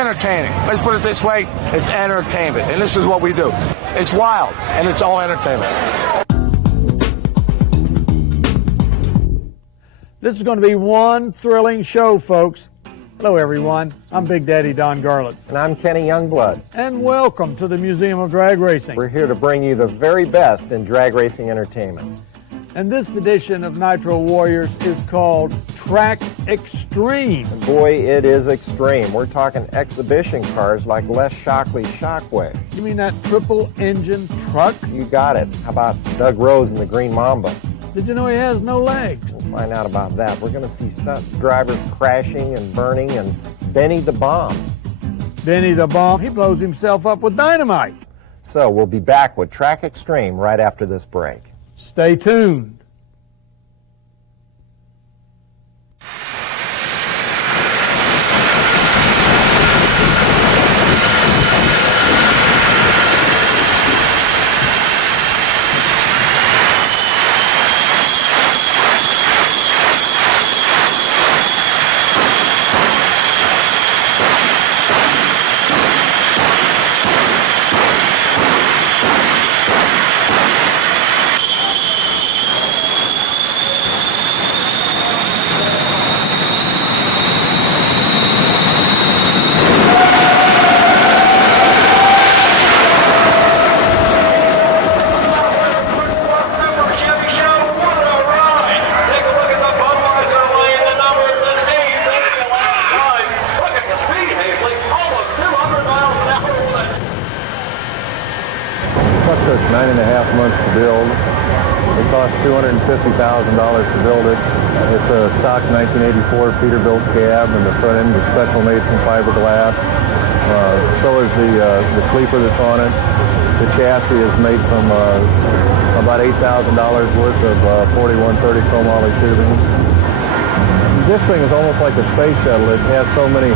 entertaining. Let's put it this way, it's entertainment, and this is what we do. It's wild, and it's all entertainment. This is going to be one thrilling show, folks. Hello, everyone. I'm Big Daddy Don Garlitz. And I'm Kenny Youngblood. And welcome to the Museum of Drag Racing. We're here to bring you the very best in drag racing entertainment. And this edition of Nitro Warriors is called Track Extreme. And boy, it is extreme. We're talking exhibition cars like Les Shockley's Shockway. You mean that triple-engine truck? You got it. How about Doug Rose and the Green Mamba? Did you know he has no legs? We'll find out about that. We're going to see stunt drivers crashing and burning, and Benny the Bomb. Benny the Bomb, he blows himself up with dynamite. So we'll be back with Track Extreme right after this break. Stay tuned. $250,000 to build it. It's a stock 1984 Peterbilt cab, and the front end is special made from fiberglass. So is the sleeper that's on it. The chassis is made from about $8,000 worth of 4130 chromoly tubing. This thing is almost like a space shuttle. It has so many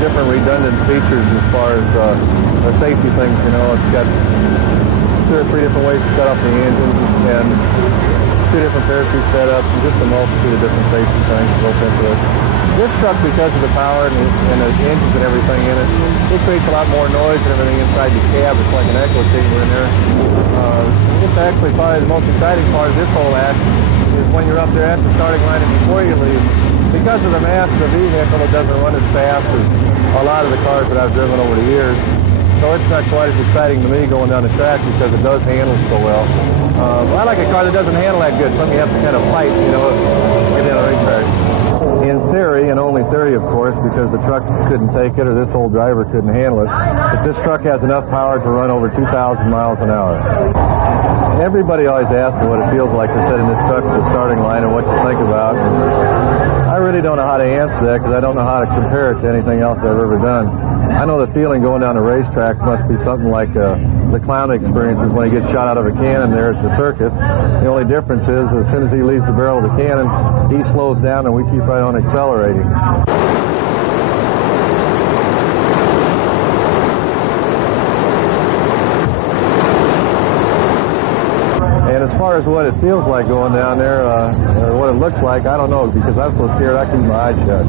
different redundant features as far as the safety things. You know, it's got 2 or 3 different ways to shut off the engines, and 2 different parachute setups, and just a multitude of different safety things built into it. This truck, because of the power and the engines and everything in it, it creates a lot more noise and everything inside the cab. It's like an echo chamber in there. It's actually probably the most exciting part of this whole act is when you're up there at the starting line and before you leave. Because of the mass of the vehicle, it doesn't run as fast as a lot of the cars that I've driven over the years. So it's not quite as exciting to me going down the track because it does handle so well. I like a car that doesn't handle that good, something you have to kind of fight, you know, get down a racetrack. In theory, and only theory of course, because the truck couldn't take it or this old driver couldn't handle it, but this truck has enough power to run over 2,000 miles an hour. Everybody always asks me what it feels like to sit in this truck at the starting line and what you think about. I really don't know how to answer that because I don't know how to compare it to anything else I've ever done. I know the feeling going down a racetrack must be something like the clown experiences when he gets shot out of a cannon there at the circus. The only difference is as soon as he leaves the barrel of the cannon, he slows down and we keep right on accelerating. And as far as what it feels like going down there, or what it looks like, I don't know, because I'm so scared I keep my eyes shut.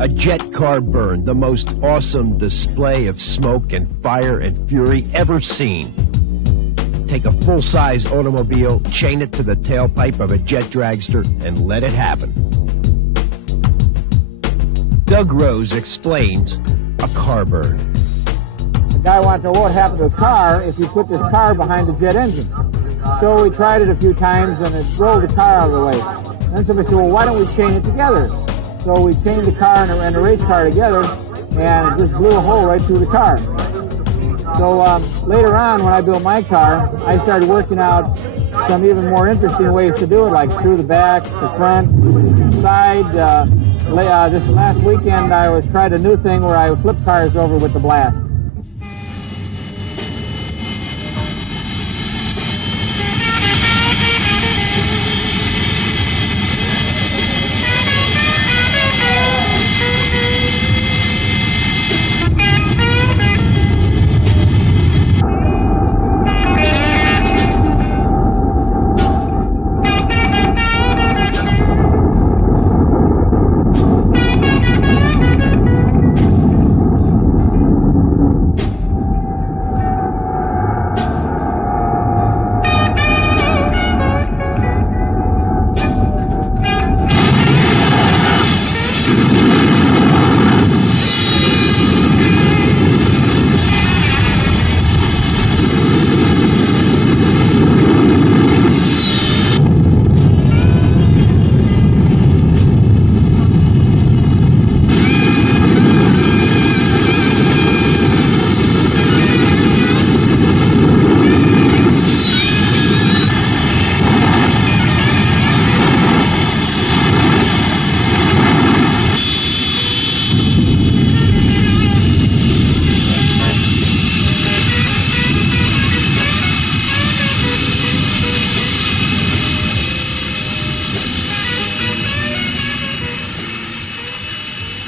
A jet car burn, the most awesome display of smoke and fire and fury ever seen. take a full-size automobile, chain it to the tailpipe of a jet dragster, and let it happen. Doug Rose explains a car burn. The guy wanted to know what happened to the car if you put this car behind the jet engine. So we tried it a few times and it rolled the car out of the way. Then somebody said, well, why don't we chain it together? So we chained the car and the race car together, and it just blew a hole right through the car. So later on, when I built my car, I started working out some even more interesting ways to do it, like through the back, the front, side. This last weekend, I tried a new thing where I would flip cars over with the blast.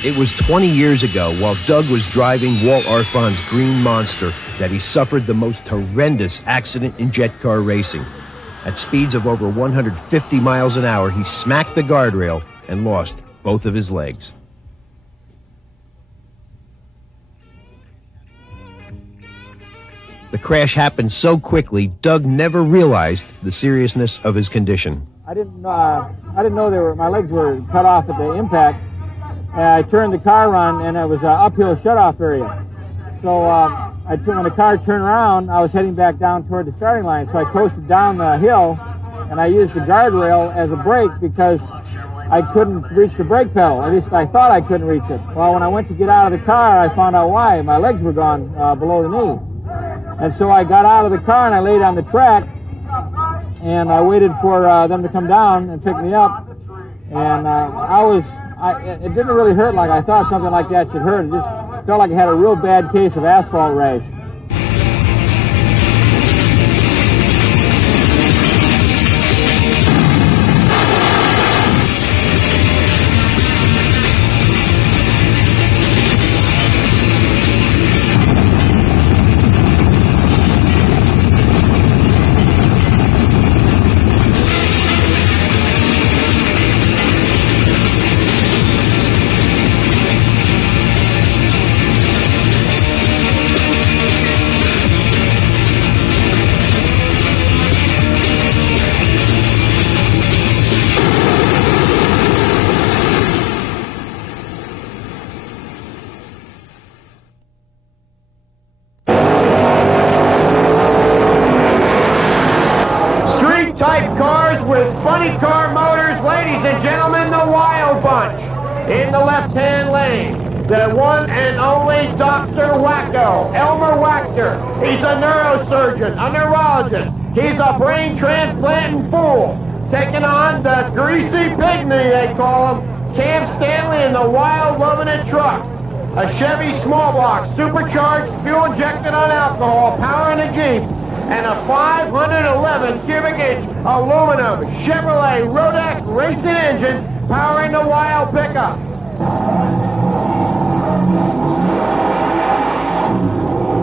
It was 20 years ago, while Doug was driving Walt Arfond's Green Monster, that he suffered the most horrendous accident in jet car racing. At speeds of over 150 miles an hour, he smacked the guardrail and lost both of his legs. The crash happened so quickly, Doug never realized the seriousness of his condition. I didn't know my legs were cut off at the impact. I turned the car on, and it was an uphill shutoff area. So when the car turned around, I was heading back down toward the starting line. So I coasted down the hill, and I used the guardrail as a brake because I couldn't reach the brake pedal. At least I thought I couldn't reach it. Well, when I went to get out of the car, I found out why. My legs were gone below the knee. And so I got out of the car, and I laid on the track, and I waited for them to come down and pick me up. And it didn't really hurt like I thought something like that should hurt. It just felt like I had a real bad case of asphalt rash. Type cars with funny car motors, ladies and gentlemen, the Wild Bunch. In the left-hand lane, the one and only Dr. Wacko, Elmer Wachter. He's a neurosurgeon, a neurologist. He's a brain transplanting fool. Taking on the greasy pygmy, they call him, Cam Stanley in the wild loving it truck. A Chevy small block, supercharged, fuel injected on alcohol, powering a Jeep. And a 511 cubic inch aluminum Chevrolet Rodeck racing engine powering the Wild pickup.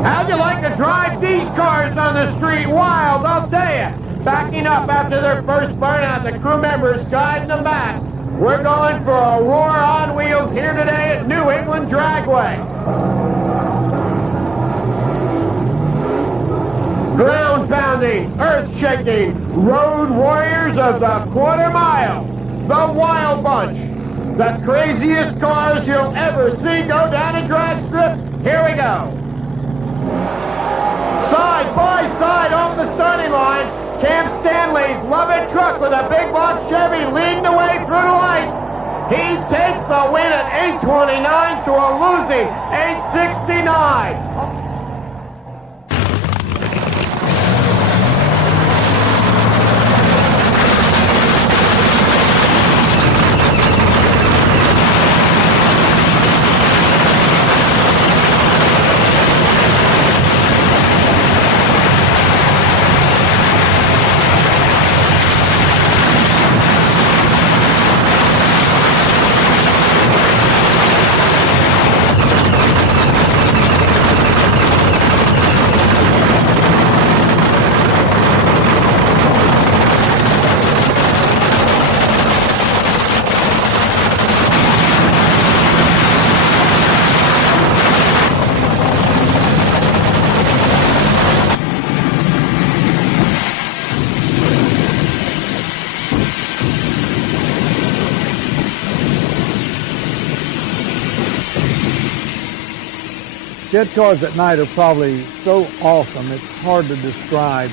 How'd you like to drive these cars on the street wild? I'll tell you. Backing up after their first burnout, the crew members guiding them back. We're going for a roar on wheels here today at New England Dragway. Ground pound astounding, earth-shaking road warriors of the quarter mile, the Wild Bunch, the craziest cars you'll ever see go down a drag strip. Here we go. Side by side off the starting line, Cam Stanley's Love-It truck with a big box Chevy leading the way through the lights. He takes the win at 8:29 to a losing 8:69. Jet cars at night are probably so awesome, it's hard to describe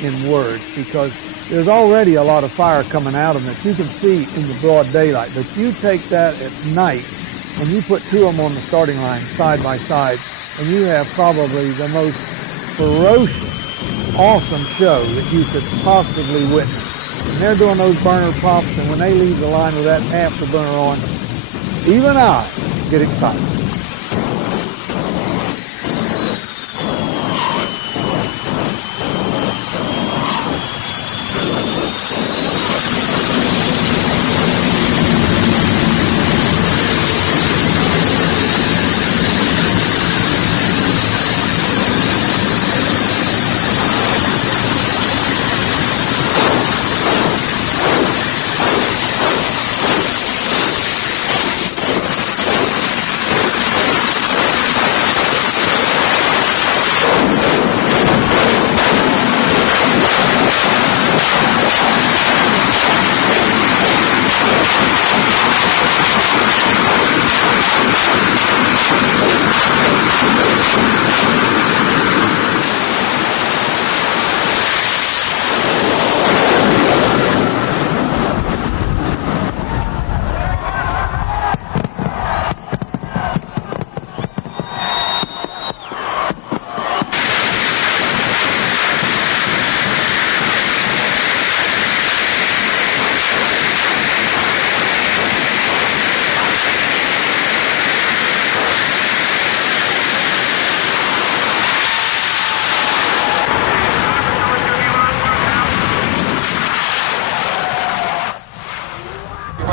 in words because there's already a lot of fire coming out of them that you can see in the broad daylight. But you take that at night and you put two of them on the starting line side by side and you have probably the most ferocious, awesome show that you could possibly witness. And they're doing those burner pops, and when they leave the line with that afterburner on, even I get excited.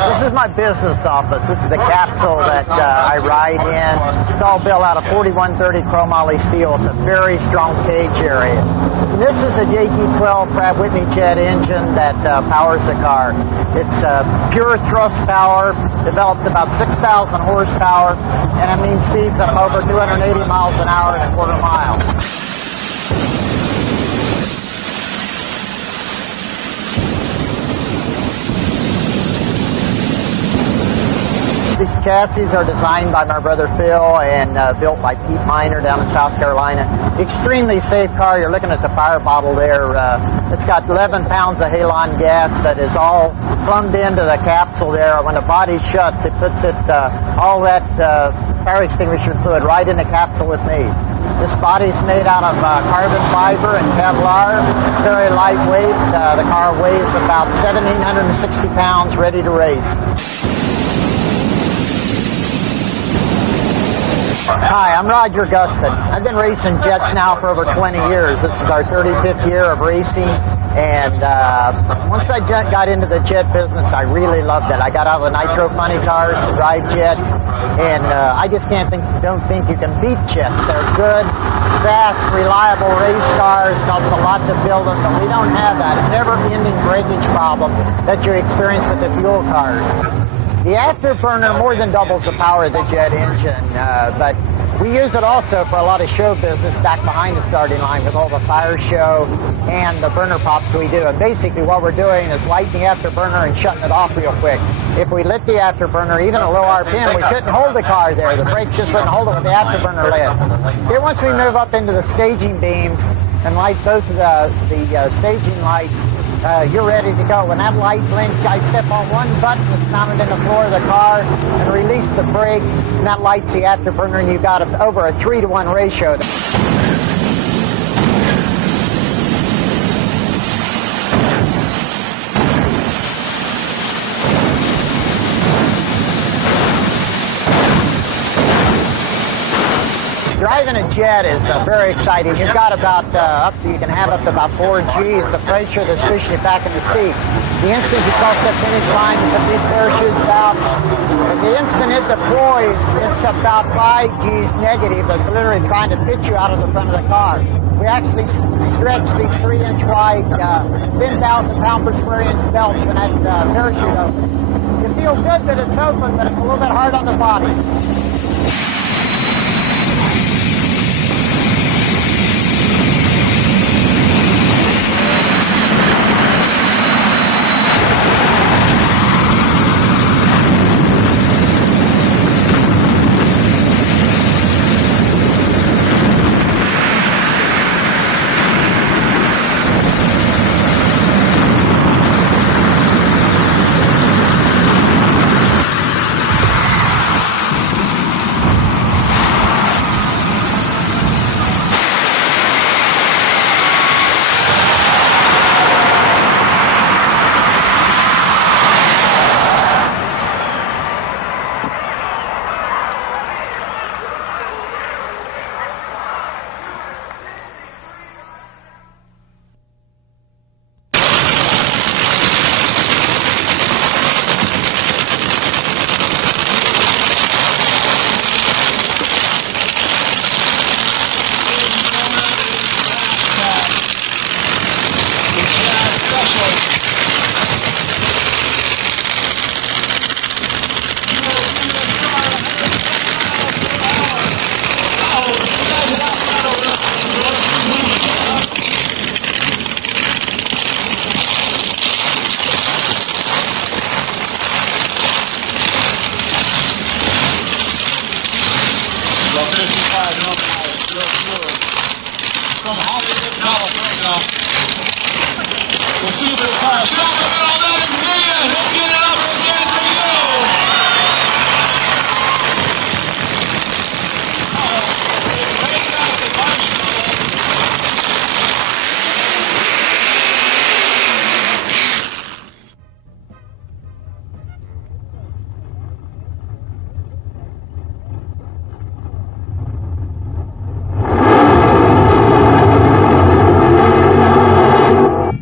This is my business office. This is the capsule that I ride in. It's all built out of 4130 chromoly steel. It's a very strong cage area. And this is a JT12 Pratt Whitney jet engine that powers the car. It's pure thrust power, develops about 6,000 horsepower, and it means speeds of over 280 miles an hour in a quarter mile. These chassis are designed by my brother Phil and built by Pete Miner down in South Carolina. Extremely safe car. You're looking at the fire bottle there. It's got 11 pounds of halon gas that is all plumbed into the capsule there. When the body shuts, it puts all that fire extinguisher fluid right in the capsule with me. This body's made out of carbon fiber and Kevlar, very lightweight. The car weighs about 1,760 pounds, ready to race. Hi, I'm Roger Gustin. I've been racing jets now for over 20 years. This is our 35th year of racing, and once I got into the jet business, I really loved it. I got out of the NITRO funny cars to drive jets, and I just don't think you can beat jets. They're good, fast, reliable race cars. Cost a lot to build them, but we don't have that never-ending breakage problem that you experience with the fuel cars. The afterburner more than doubles the power of the jet engine, but We use it also for a lot of show business back behind the starting line with all the fire show and the burner pops we do. And basically what we're doing is lighting the afterburner and shutting it off real quick. If we lit the afterburner, even at low RPM, we couldn't hold the car there. The brakes just wouldn't hold it with the afterburner lit. Then once we move up into the staging beams and light both of the staging lights, you're ready to go. When that light blinks, I step on one button that's mounted in the floor of the car and release the brake, and that lights the afterburner, and you've got over a 3-to-1 ratio. Driving a jet is very exciting. You've got about you can have up to about 4 Gs of pressure that's pushing you back in the seat. The instant you cross that finish line, you put these parachutes out. And the instant it deploys, it's about 5 Gs negative that's literally trying to pitch you out of the front of the car. We actually stretch these 3-inch wide, 10,000 pound per square inch belts when that parachute opens. You feel good that it's open, but it's a little bit hard on the body.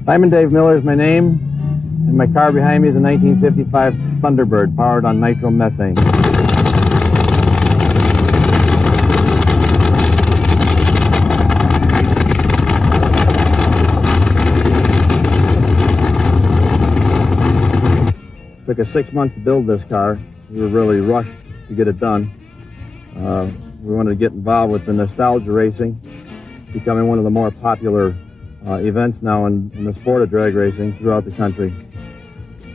Simon Dave Miller is my name, and my car behind me is a 1955 Thunderbird powered on nitromethane. Took us 6 months to build this car. We were really rushed to get it done. We wanted to get involved with the nostalgia racing, becoming one of the more popular events now in the sport of drag racing throughout the country.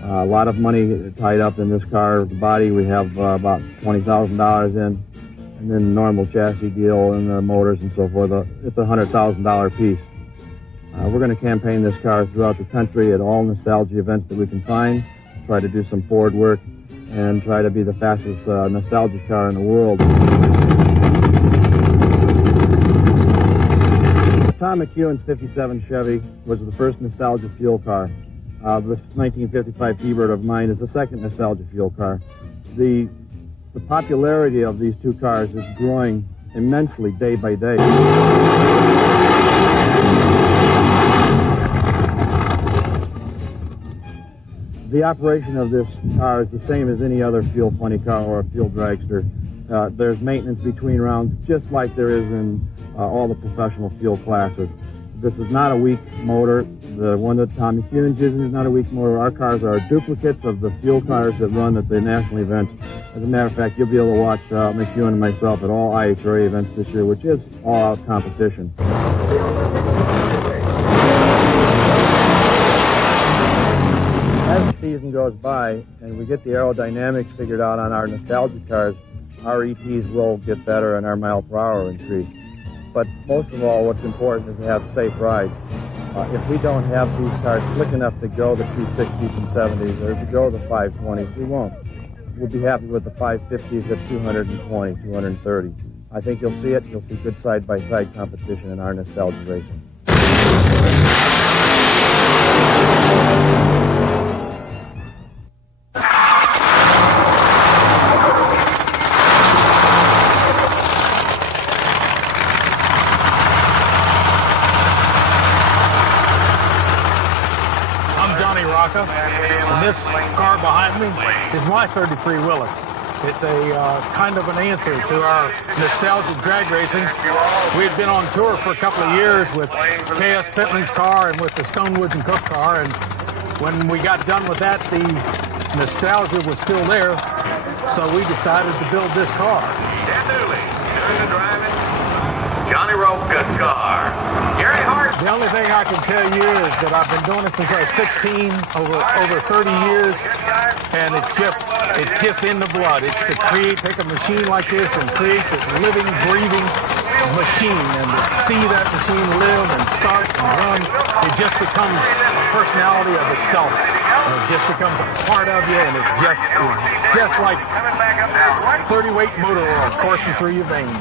A lot of money tied up in this car. The body we have about $20,000 in, and then the normal chassis deal and the motors and so forth. It's a $100,000 piece. We're going to campaign this car throughout the country at all nostalgia events that we can find, try to do some Ford work, and try to be the fastest nostalgia car in the world. Tom McEwen's 57 Chevy was the first nostalgia fuel car. This 1955 T-Bird of mine is the second nostalgia fuel car. The popularity of these two cars is growing immensely day by day. The operation of this car is the same as any other fuel funny car or a fuel dragster. There's maintenance between rounds just like there is in all the professional fuel classes. This is not a weak motor. The one that Tom McEwen's using is not a weak motor. Our cars are duplicates of the fuel cars that run at the national events As a matter of fact, you'll be able to watch McEwen and myself at all IHRA events this year, which is all-out competition. As the season goes by and we get the aerodynamics figured out on our nostalgia cars, our ETs will get better and our mile per hour increase. But most of all, what's important is to have safe rides. If we don't have these cars slick enough to go the 260s and 70s or to go the 520s, we won't. We'll be happy with the 550s at 220, 230. I think you'll see it. You'll see good side-by-side competition in our nostalgia racing. And this car behind me is my 33 Willis. It's a kind of an answer to our nostalgic drag racing. We had been on tour for a couple of years with K.S. Pittman's car and with the Stonewoods and Cook car, and when we got done with that, the nostalgia was still there, so we decided to build this car. Dan Dooley, doing the driving. Johnny Rope's car. Gary Hart. The only thing I can tell you is that I've been doing it since I was 16, over 30 years, and it's just in the blood. It's to take a machine like this and create this living, breathing machine, and to see that machine live and start and run, it just becomes a personality of itself. And it just becomes a part of you, and it's just like 30-weight motor oil coursing through your veins.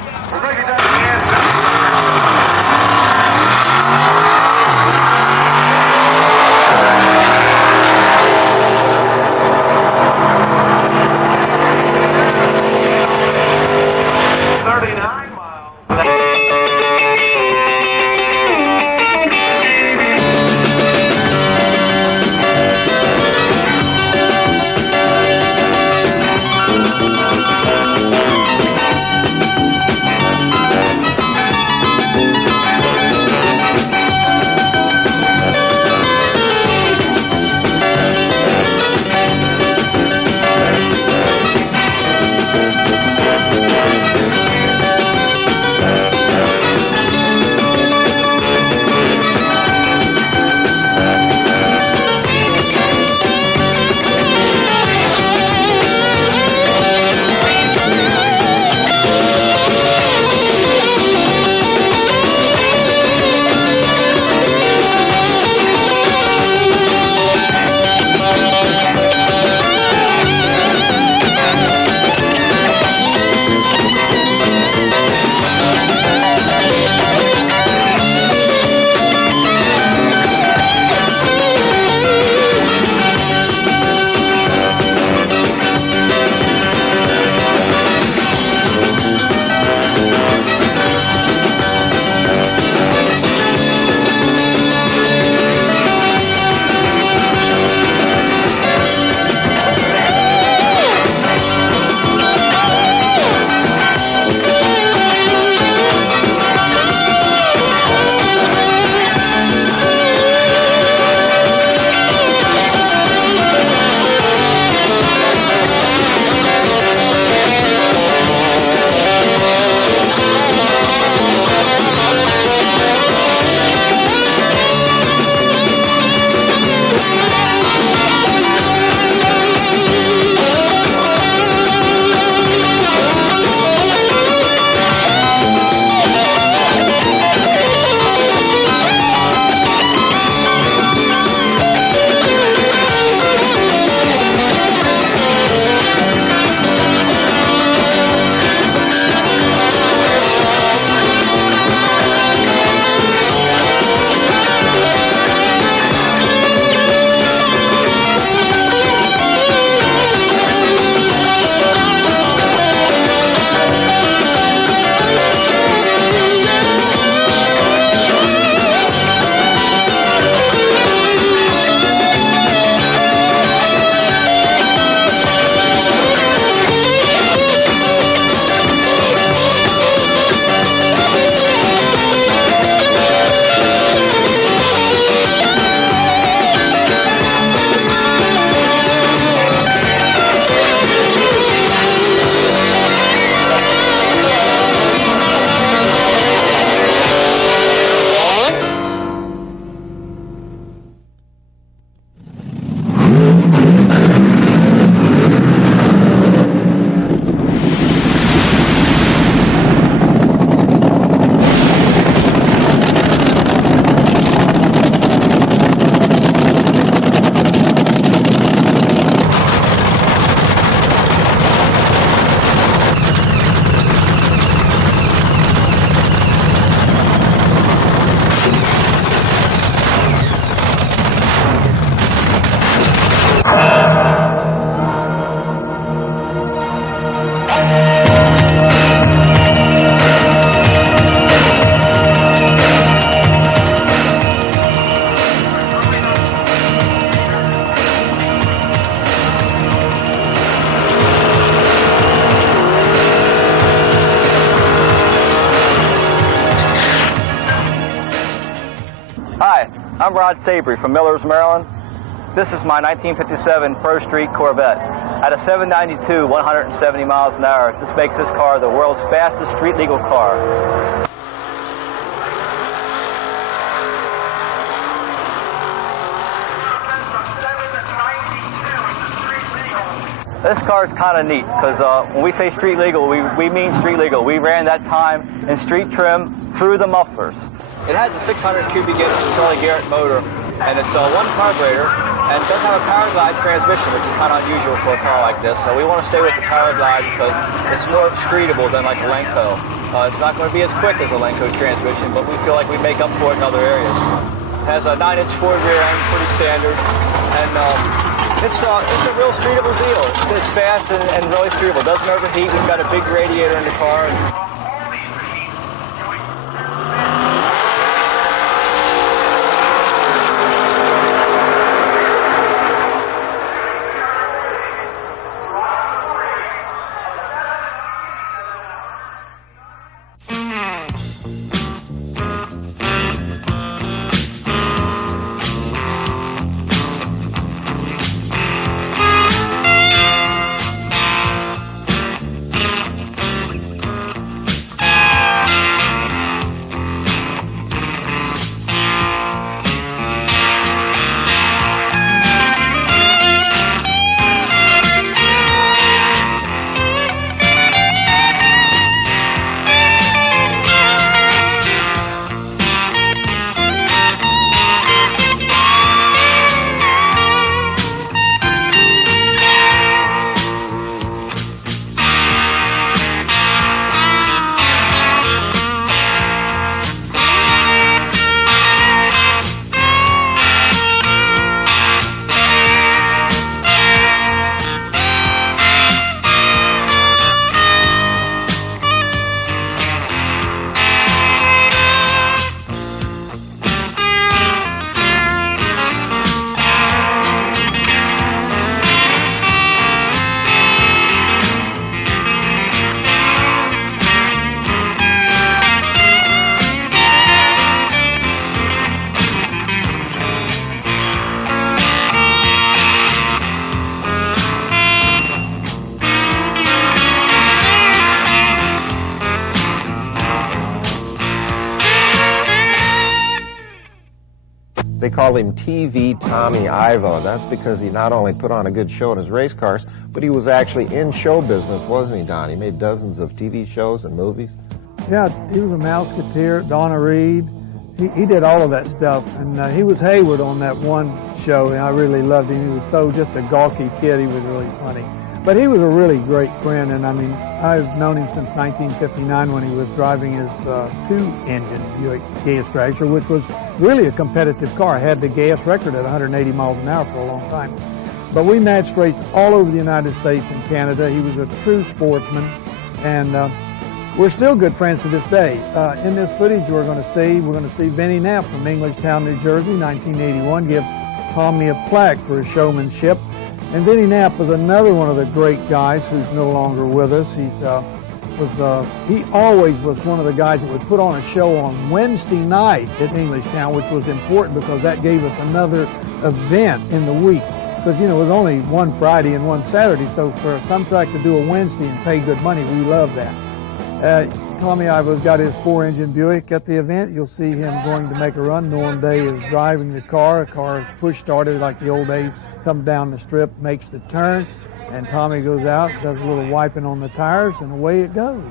Hi, I'm Rod Sabry from Millers, Maryland. This is my 1957 Pro Street Corvette. At a 792, 170 miles an hour, this makes this car the world's fastest street legal car. This car is kind of neat because when we say street legal, we mean street legal. We ran that time in street trim through the mufflers. It has a 600 cubic inch Charlie Garrett motor, and it's one carburetor, and it does have a power glide transmission, which is kind of unusual for a car like this. So we want to stay with the power glide because it's more streetable than like a Lenco. It's not going to be as quick as a Lenco transmission, but we feel like we make up for it in other areas. It has a 9-inch Ford rear end, pretty standard, and it's a real streetable deal. It's fast and really streetable. It doesn't overheat. We've got a big radiator in the car. They call him TV Tommy Ivo. That's because he not only put on a good show in his race cars, but he was actually in show business, wasn't he, Don? He made dozens of TV shows and movies. Yeah, he was a Mouseketeer, Donna Reed. He did all of that stuff, and he was Hayward on that one show, and I really loved him. He was so just a gawky kid. He was really funny. But he was a really great friend, and I mean, I've known him since 1959 when he was driving his two-engine Buick Gas-Dragster, which was really a competitive car. It had the gas record at 180 miles an hour for a long time. But we matched raced all over the United States and Canada. He was a true sportsman, and we're still good friends to this day. In this footage we're going to see Vinnie Knapp from Englishtown, New Jersey, 1981, give Tommy a plaque for his showmanship. And Vinnie Knapp was another one of the great guys who's no longer with us. He always was one of the guys that would put on a show on Wednesday night at Englishtown, which was important because that gave us another event in the week. Because, you know, it was only one Friday and one Saturday, so for some track to do a Wednesday and pay good money, we love that. Tommy Ivo's got his 4-engine Buick at the event. You'll see him going to make a run. Norm Day is driving the car. The car is push-started like the old days. Comes down the strip, makes the turn, and Tommy goes out, does a little wiping on the tires, and away it goes.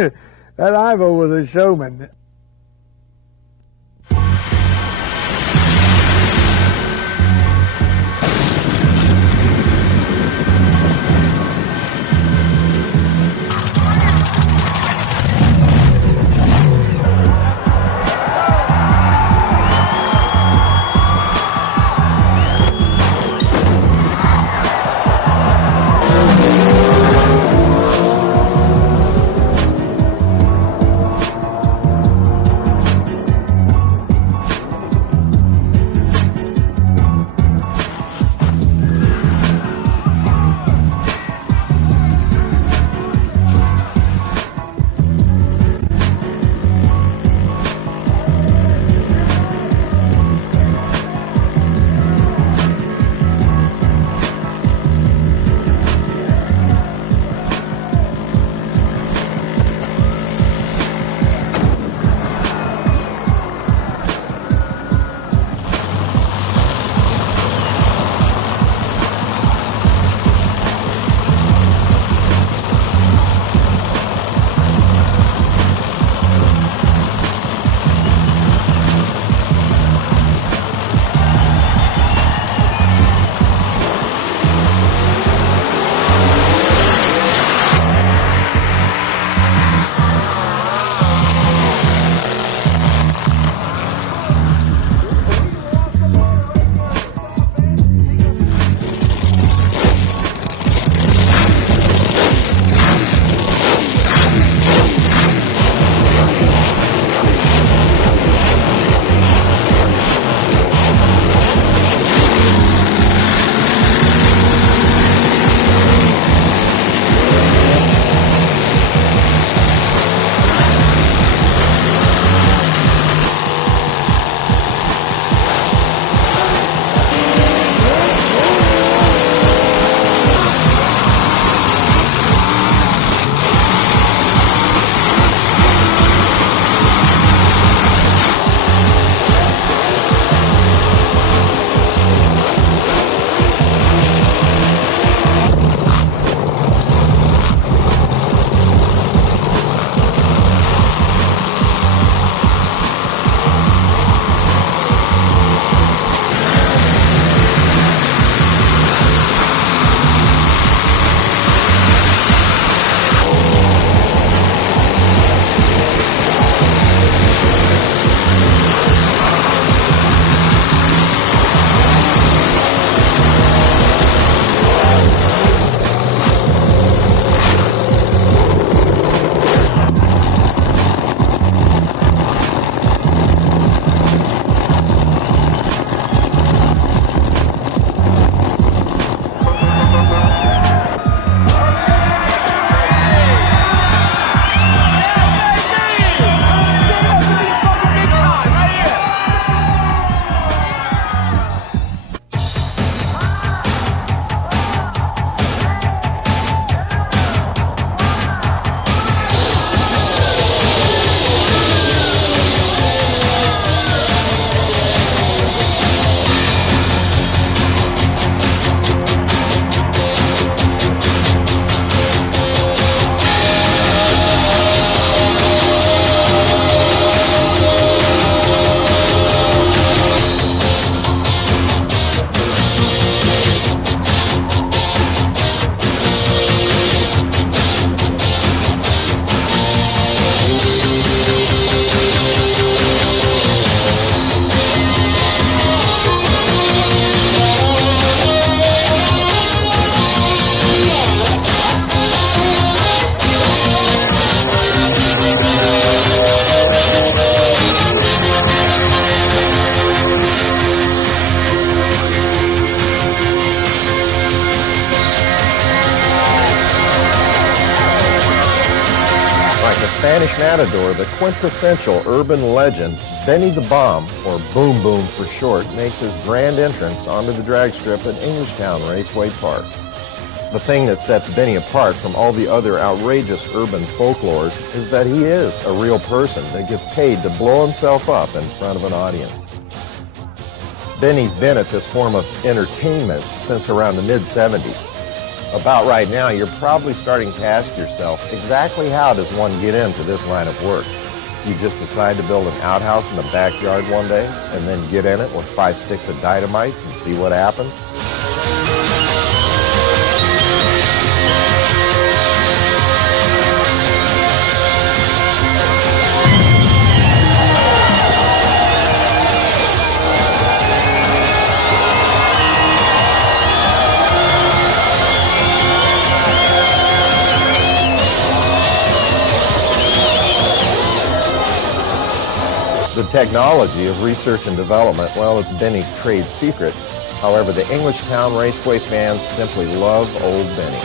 That Ivo was a showman. Spanish matador, the quintessential urban legend, Benny the Bomb, or Boom Boom for short, makes his grand entrance onto the drag strip at Englishtown Raceway Park. The thing that sets Benny apart from all the other outrageous urban folklores is that he is a real person that gets paid to blow himself up in front of an audience. Benny's been at this form of entertainment since around the mid-'70s. About right now, you're probably starting to ask yourself, exactly how does one get into this line of work? You just decide to build an outhouse in the backyard one day and then get in it with 5 sticks of dynamite and see what happens? The technology of research and development, well, it's Benny's trade secret. However, the Englishtown Raceway fans simply love old Benny.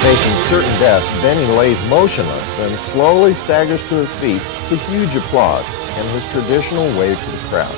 Facing certain death, Benny lays motionless and slowly staggers to his feet to huge applause and his traditional wave to the crowd.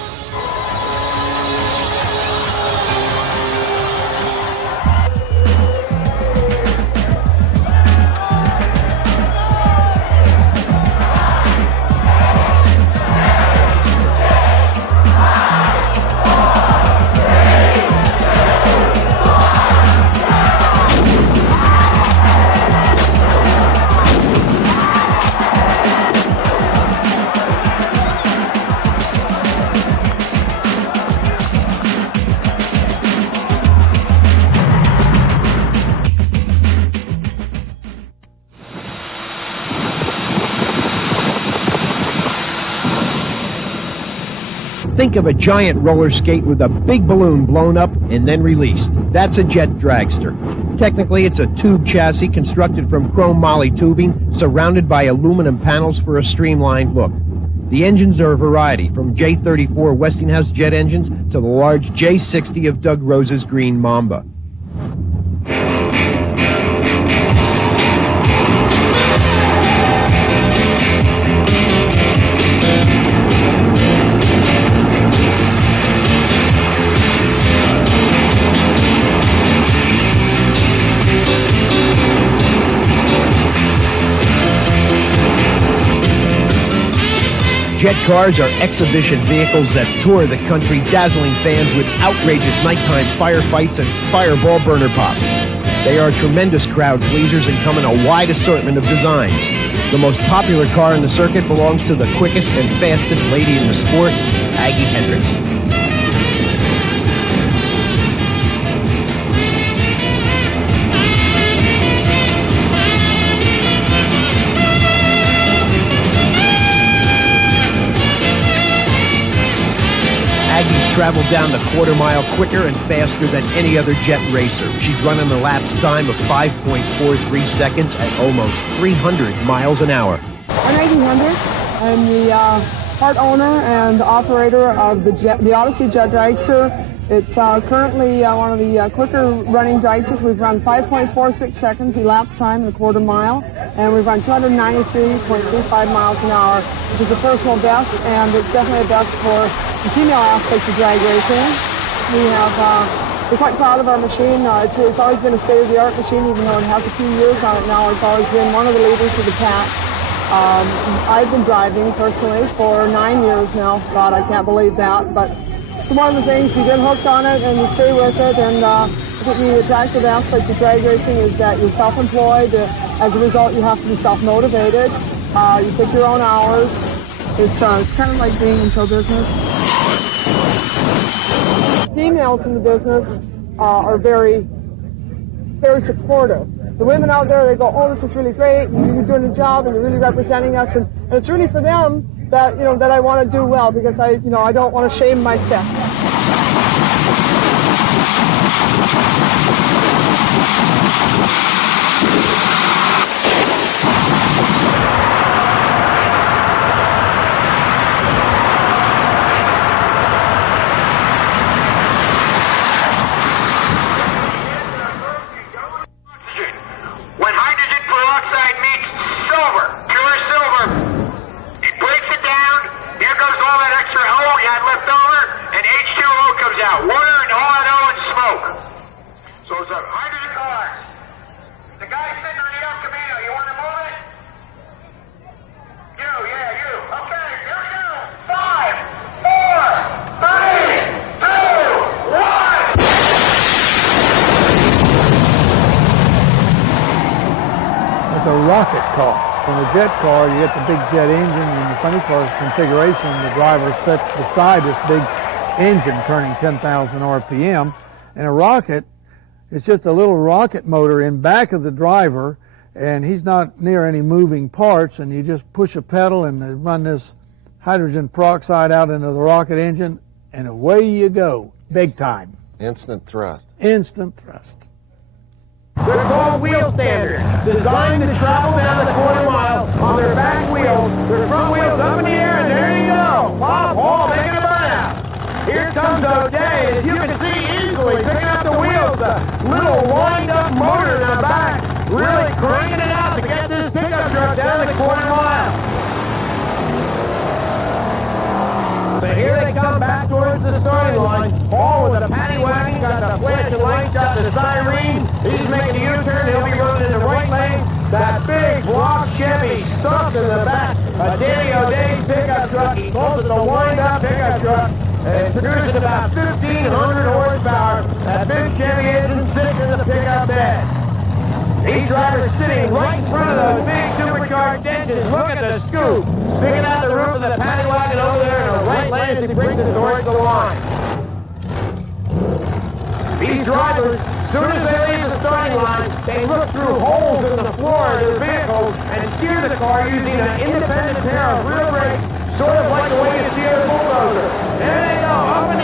Think of a giant roller skate with a big balloon blown up and then released. That's a jet dragster. Technically, it's a tube chassis constructed from chrome moly tubing surrounded by aluminum panels for a streamlined look. The engines are a variety, from J34 Westinghouse jet engines to the large J60 of Doug Rose's Green Mamba. Jet cars are exhibition vehicles that tour the country, dazzling fans with outrageous nighttime firefights and fireball burner pops. They are tremendous crowd pleasers and come in a wide assortment of designs. The most popular car in the circuit belongs to the quickest and fastest lady in the sport, Aggie Hendricks. Aggie's traveled down the quarter-mile quicker and faster than any other jet racer. She's running a lapse time of 5.43 seconds at almost 300 miles an hour. I'm Aggie Hendricks. I'm the part owner and operator of the Odyssey Jet-dragster. It's currently one of the quicker running dragsters. We've run 5.46 seconds elapsed time in a quarter mile, and we've run 293.35 miles an hour, which is a personal best, and it's definitely a best for the female aspect of drag racing. We're quite proud of our machine. It's always been a state-of-the-art machine, even though it has a few years on it now. It's always been one of the leaders of the pack. I've been driving personally for 9 years now. God, I can't believe that, but it's one of the things, you get hooked on it and you stay with it, and I think the attractive aspect of drag racing is that you're self-employed. As a result, you have to be self-motivated. You pick your own hours. It's kind of like being in show business. Females in the business are very, very supportive. The women out there, they go, oh, this is really great, and you're doing a job, and you're really representing us, and it's really for them that, you know, that I want to do well, because I don't want to shame myself. When hydrogen peroxide meets silver, pure silver, it breaks it down. Here goes all that extra O you had left over, rocket car. In a jet car, you get the big jet engine. In the funny car configuration, the driver sits beside this big engine turning 10,000 RPM. And a rocket, it's just a little rocket motor in back of the driver, and he's not near any moving parts, and you just push a pedal and they run this hydrogen peroxide out into the rocket engine, and away you go, big time. Instant thrust. Instant thrust. They're called wheel standers, designed to travel down the quarter mile on their back wheels, their front wheels up in the air, and there you go. Pop, haul, making a burnout. Here comes O'Day, as you can see easily, picking up the wheels, the little wind-up motor in the back, really cranking it out to get this pickup truck down the quarter mile. So here they come back towards the starting line. Paul with a paddy wagon, got the flashing lights, got the siren. He's making a U-turn. He'll be running in the right lane. That big block Chevy stuck in the back. A Danny O'Day pickup truck. He calls it the wind-up pickup truck. And it produces about 1,500 horsepower. That big Chevy engine sits in the pickup bed. These drivers sitting right in front of those big supercharged engines. Look at the scoop sticking out the roof of the paddy wagon over there in the right lane as he brings it towards the line. These drivers, as soon as they leave the starting line, they look through holes in the floor of their vehicles and steer the car using an independent pair of rear brakes, sort of like the way you steer a bulldozer. There they go, up and